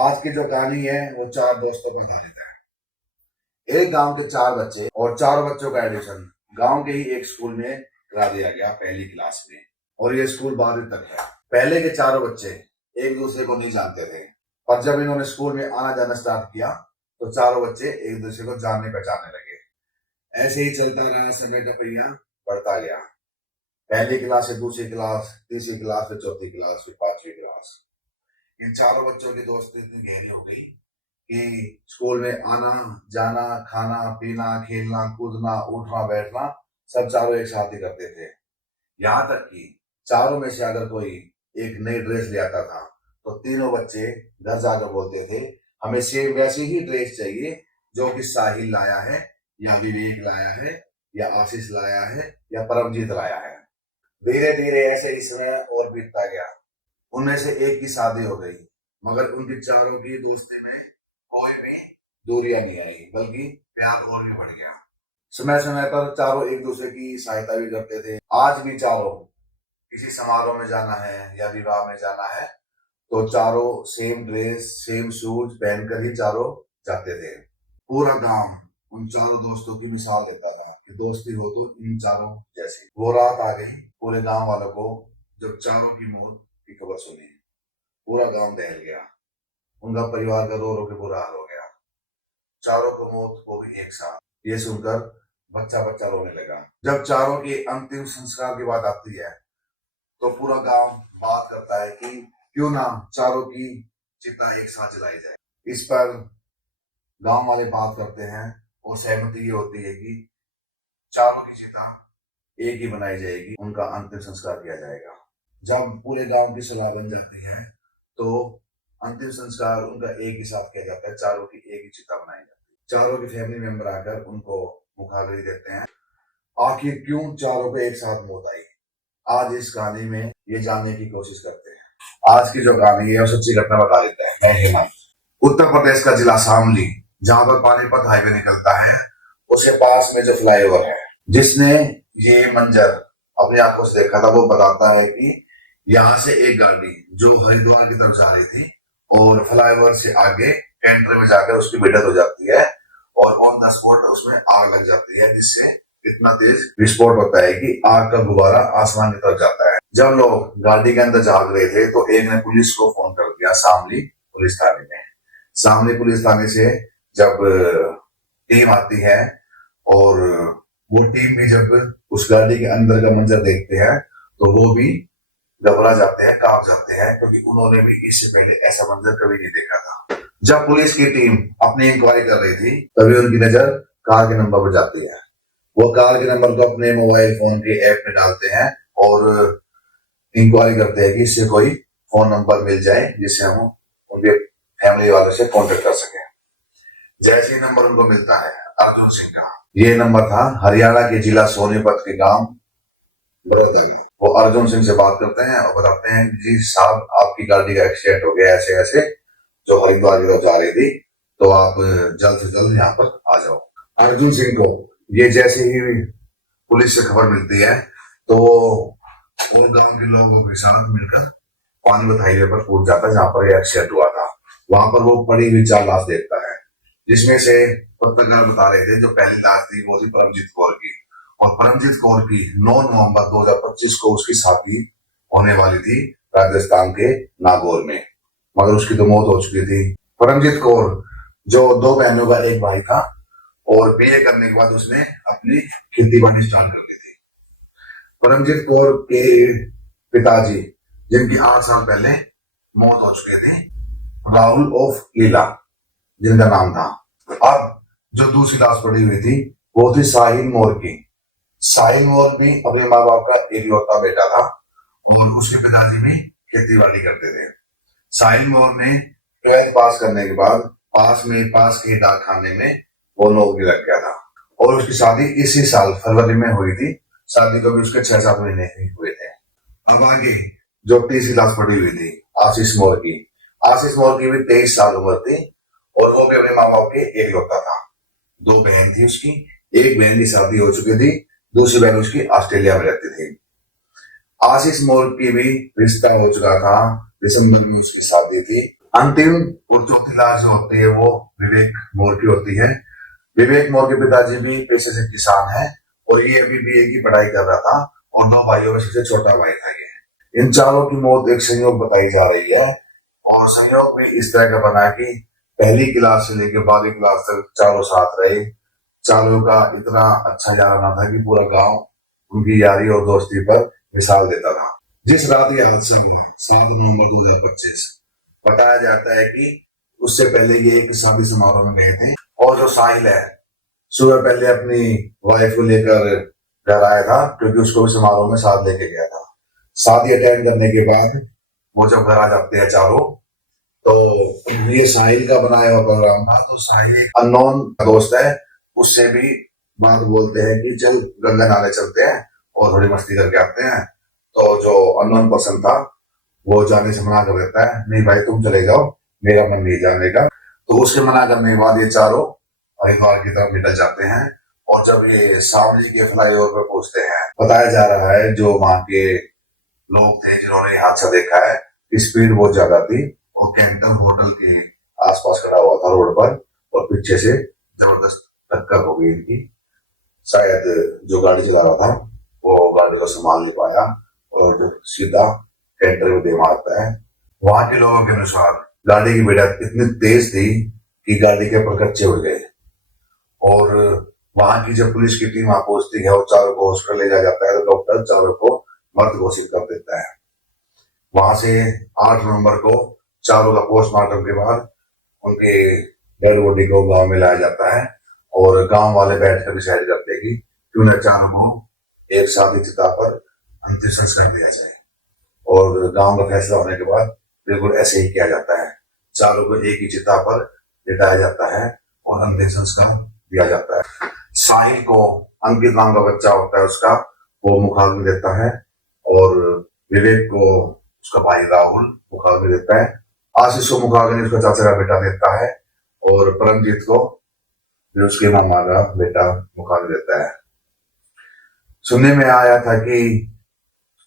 आज की जो कहानी है वो चार दोस्तों पर आधारित है। एक गांव के चार बच्चे और चारों बच्चों का एडमिशन गांव के ही एक स्कूल में करा दिया गया, पहली क्लास में। और ये स्कूल 12वीं तक है। पहले के चारों बच्चे एक दूसरे को नहीं जानते थे, पर जब इन्होंने स्कूल में आना जाना स्टार्ट किया तो चारों बच्चे एक दूसरे को जानने पहचानने लगे। ऐसे ही चलता रहा, समय का पहिया बढ़ता गया। पहली क्लास से दूसरी क्लास, तीसरी क्लास से चौथी क्लास, फिर पांचवी क्लास। इन चारों बच्चों की दोस्ती इतनी गहरी हो गई कि स्कूल में आना जाना, खाना पीना, खेलना कूदना, उठना बैठना सब चारों एक साथ ही करते थे। यहाँ तक कि चारों में से अगर कोई एक नई ड्रेस ले आता था तो तीनों बच्चे घर जाकर बोलते थे, हमें सेम वैसी ही ड्रेस चाहिए जो कि साहिल लाया है, या विवेक लाया है, या आशीष लाया है, या परमजीत लाया है। धीरे धीरे ऐसे ही समय और बीतता गया। उनमें से एक की शादी हो गई, मगर उनकी चारों की दोस्ती में कोई भी दूरियां नहीं आई, बल्कि प्यार और भी बढ़ गया। समय समय पर चारों एक दूसरे की सहायता भी करते थे। आज भी चारों किसी समारोह में जाना है या विवाह में जाना है तो चारों सेम ड्रेस सेम शूज पहनकर ही चारों जाते थे। पूरा गांव उन चारों दोस्तों की मिसाल देता था कि दोस्ती हो तो इन चारों जैसी। वो रात आ गई पूरे गांव वालों को जब चारों की मौत की खबर सुनी। पूरा गांव दहल गया। उनका परिवार का रो रो के बुरा हाल हो गया। चारों को मौत हो गई एक साथ। ये सुनकर बच्चा बच्चा रोने लगा। जब चारों के अंतिम संस्कार की बात आती है तो पूरा गांव बात करता है कि क्यों ना चारों की चिता एक साथ जलाई जाए। इस पर गांव वाले बात करते हैं और सहमति ये होती है कि चारों की चिता एक ही बनाई जाएगी, उनका अंतिम संस्कार किया जाएगा। जब पूरे गांव की सलाह बन जाती है तो अंतिम संस्कार उनका एक ही साथ किया जाता है। चारों की एक ही चिता बनाई जाती है। चारों के फैमिली मेंबर आकर उनको मुखाग्नि देते हैं। आखिर क्यों चारों को एक साथ मौत आई, आज इस कहानी में ये जानने की कोशिश करते हैं। आज की जो कहानी है वो सच्ची घटना बता देते हैं। मैं हेमंत, उत्तर प्रदेश का जिला शामली, जहां पर पानीपत हाईवे निकलता है, उसके पास में जो फ्लाईओवर है, जिसने ये मंजर अपनी आंखों से देखा था, वो बताता है कि यहाँ से एक गाड़ी जो हरिद्वार की तरफ जा रही थी और फ्लाईओवर से आगे कैंटर में जाकर उसकी भिड़ंत हो जाती है और ऑन द स्पॉट उसमें आग लग जाती है, जिससे इतना तेज विस्फोट होता है कि आग का गुब्बारा आसमान की तरफ जाता है। जब लोग गाड़ी के अंदर जाग रहे थे तो एक ने पुलिस को फोन कर दिया, शामली पुलिस थाने में। शामली पुलिस थाने से जब टीम आती है और वो टीम भी जब उस गाड़ी के अंदर का मंजर देखते हैं तो वो भी घबरा जाते हैं, कांप जाते हैं, क्योंकि उन्होंने भी इससे पहले ऐसा मंजर कभी नहीं देखा था। जब पुलिस की टीम अपनी इंक्वायरी कर रही थी तभी उनकी नजर कार के नंबर पर जाती है। वो कार के नंबर को अपने मोबाइल फोन के ऐप में डालते हैं और इंक्वायरी करते हैं कि इससे कोई फोन नंबर मिल जाए जिससे हम उनके फैमिली वालों से कांटेक्ट कर सके। जैसे ही नंबर उनको मिलता है अर्जुन सिंह का, ये नंबर था हरियाणा के जिला सोनीपत के गांव बड़ौदा का। वो अर्जुन सिंह से बात करते हैं और बताते हैं जी साहब, आपकी गाड़ी का एक्सीडेंट हो गया ऐसे ऐसे, जो हरिद्वार की तरफ जा रही थी, तो आप जल्द से जल्द यहाँ पर आ जाओ। अर्जुन सिंह को ये जैसे ही पुलिस से खबर मिलती है तो वो गांव के लोगों के साथ मिलकर पानीपत हाईवे पर पहुंच जाता है जहां पर एक्सीडेंट हुआ था। वहां पर वो पड़ी हुई 4 लाश देखता है, जिसमें से पत्रकार बता रहे थे जो पहली लाश थी वो थी परमजीत कौर की। और परमजीत कौर की 9 नवंबर 2025 को उसकी शादी होने वाली थी राजस्थान के नागौर में, मगर उसकी तो मौत हो चुकी थी। परमजीत कौर जो 2 बहनों का एक भाई था और बीए करने के बाद उसने अपनी खेती बाड़ी स्टार्ट कर दी थी। परमजीत कौर के पिताजी, जिनकी 8 साल पहले मौत हो चुके थे, राहुल ऑफ लीला जिनका नाम था। अब जो दूसरी लाश पड़ी हुई थी वो थी साहिल मोर की। साहिल मोर भी अपने माँ बाप का इकलौता बेटा था और उसके पिताजी भी खेती बाड़ी करते थे। साहिल मोर ने 12th पास करने के बाद पास के डाकखाने में वो नौकरी लग गया था और उसकी शादी इसी साल फरवरी में हुई थी। शादी को भी उसके 6-7 महीने ही हुए थे। अब आगे जो तीसरी लाश पड़ी हुई थी आशीष मोर की। आशीष मोर की भी 23 साल उम्र थी और वो भी अपने माँ बाप के इकलौता था। 2 बहन थी उसकी, एक बहन की शादी हो चुकी थी, दूसरी बहन उसकी ऑस्ट्रेलिया में रहती थी। आशीष मोर की भी रिश्ता हो चुका था, दिसंबर में उसकी शादी थी। अंतिम और चौथी लाश जो होती है वो विवेक मोर की होती है। विवेक मोर के पिताजी भी पेशे से किसान है और ये अभी बीए की पढ़ाई कर रहा था और 2 भाइयों में सबसे छोटा भाई था ये। इन चारों की मौत एक संयोग बताई जा रही है और संयोग भी इस तरह का बना कि पहली क्लास से लेकर 12वीं क्लास तक चारों साथ रहे। चारों का इतना अच्छा याराना था कि पूरा गांव उनकी यारी और दोस्ती पर मिसाल देता था। जिस रात ये हादसा हुआ 7 नवंबर 2025, बताया जाता है कि उससे पहले ये एक शादी समारोह में गए थे और जो साहिल है सुबह पहले अपनी वाइफ को लेकर घर आया था क्योंकि उसको समारोह में साथ लेके गया था। शादी अटेंड करने के बाद वो जब घर आ जाते हैं चारों, तो ये साहिल का बनाया हुआ प्रोग्राम था। तो साहिल एक अननोन दोस्त है, उससे भी बात बोलते हैं कि चल गंगा नाले चलते हैं और थोड़ी मस्ती करके आते हैं। तो जो अननोन पर्सन था वो जाने से मना कर देता है, नहीं भाई तुम चले जाओ, मेरा मन नहीं जाने का। तो उसके मना करने के बाद ये चारों हरिद्वार की तरफ निकल जाते हैं और जब ये सावली के फ्लाईओवर पर पहुंचते हैं, बताया जा रहा है जो वहां के लोग थे जिन्होंने हादसा देखा है, स्पीड बहुत ज्यादा थी और कैंटन होटल के आसपास खड़ा हुआ था रोड पर और पीछे से जबरदस्त टक्कर हो गई इनकी। शायद जो गाड़ी चला रहा था वो गाड़ी को संभाल नहीं पाया और जो सीधा कैंटर में दे मारता है। वहां के लोगों के अनुसार गाड़ी की भिड़ंत इतनी तेज थी कि गाड़ी के परखच्चे उड़ गए और वहां की जब पुलिस की टीम वहां पहुंचती है और चारों को हॉस्पिटल ले जाया जाता है तो डॉक्टर चारों को मृत घोषित कर देता है। वहां से 8 नवंबर को चारों का पोस्टमार्टम के बाद उनके डेड बॉडी को गांव में लाया जाता है और गांव वाले बैठकर डिसाइड करते हैं कि उन्हें चारों को एक साथ ही चिता पर अंतिम संस्कार दिया जाए और गांव का फैसला होने के बाद बिल्कुल ऐसे ही किया जाता है। चारों को एक ही चिता पर लिटाया जाता है और अंतिम संस्कार दिया जाता है। साहिल को अंकित नाम का बच्चा होता है उसका, वो मुखाग्नि देता है और विवेक को उसका भाई राहुल मुखाग्नि देता है। आशीष को मुखाग्नि उसका चाचा का बेटा देता है और परमजीत को उसके मामा का बेटा मुखाग्नि देता है। सुनने में आया था कि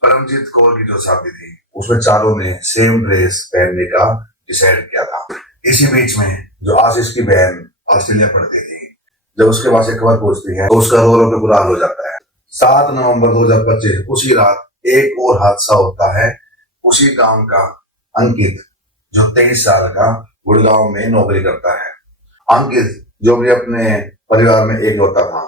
परमजीत कौर की जो शादी थी उसमें चारों ने सेम ड्रेस पहनने का डिसाइड किया था। इसी बीच में जो आशीष की बहन ऑस्ट्रेलिया पढ़ती थी, जब उसके पास एक खबर पहुंचती है तो उसका रो रो के बुरा हाल हो जाता है। 7 नवंबर 2025 उसी रात एक और हादसा होता है। उसी गांव का अंकित जो 23 साल का गुड़गांव में नौकरी करता है। अंकित जो भी अपने परिवार में एकलौता था,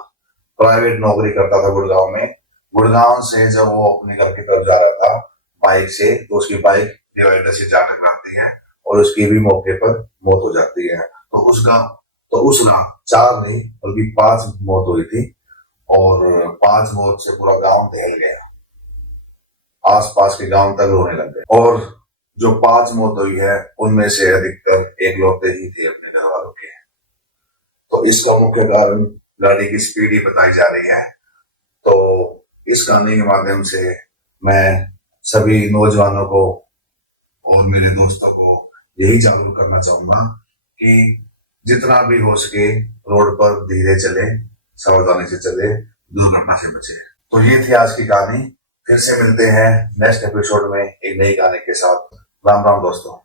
प्राइवेट नौकरी करता था गुड़गांव में। गुड़गांव से जब वो अपने घर की तरफ जा रहा था बाइक से, तो उसकी बाइक डिवाइडर से जा टकराती है और उसकी भी मौके पर मौत हो जाती है। तो उस रात 4 नहीं बल्कि 5 मौत हुई थी और 5 मौत से पूरा गांव दहल गया। आसपास के गांव तक रोने लग गए और जो 5 मौत हुई है उनमें से अधिकतर एकलौते ही थे अपने घर वालों के। तो इसका मुख्य कारण गाड़ी की स्पीड ही बताई जा रही है। तो इस कहानी के माध्यम से मैं सभी नौजवानों को और मेरे दोस्तों को यही जागरूक करना चाहूंगा कि जितना भी हो सके रोड पर धीरे चले, सावधानी से चले, दुर्घटना से बचे। तो ये थी आज की कहानी। फिर से मिलते हैं नेक्स्ट एपिसोड में एक नई कहानी के साथ। राम राम दोस्तों।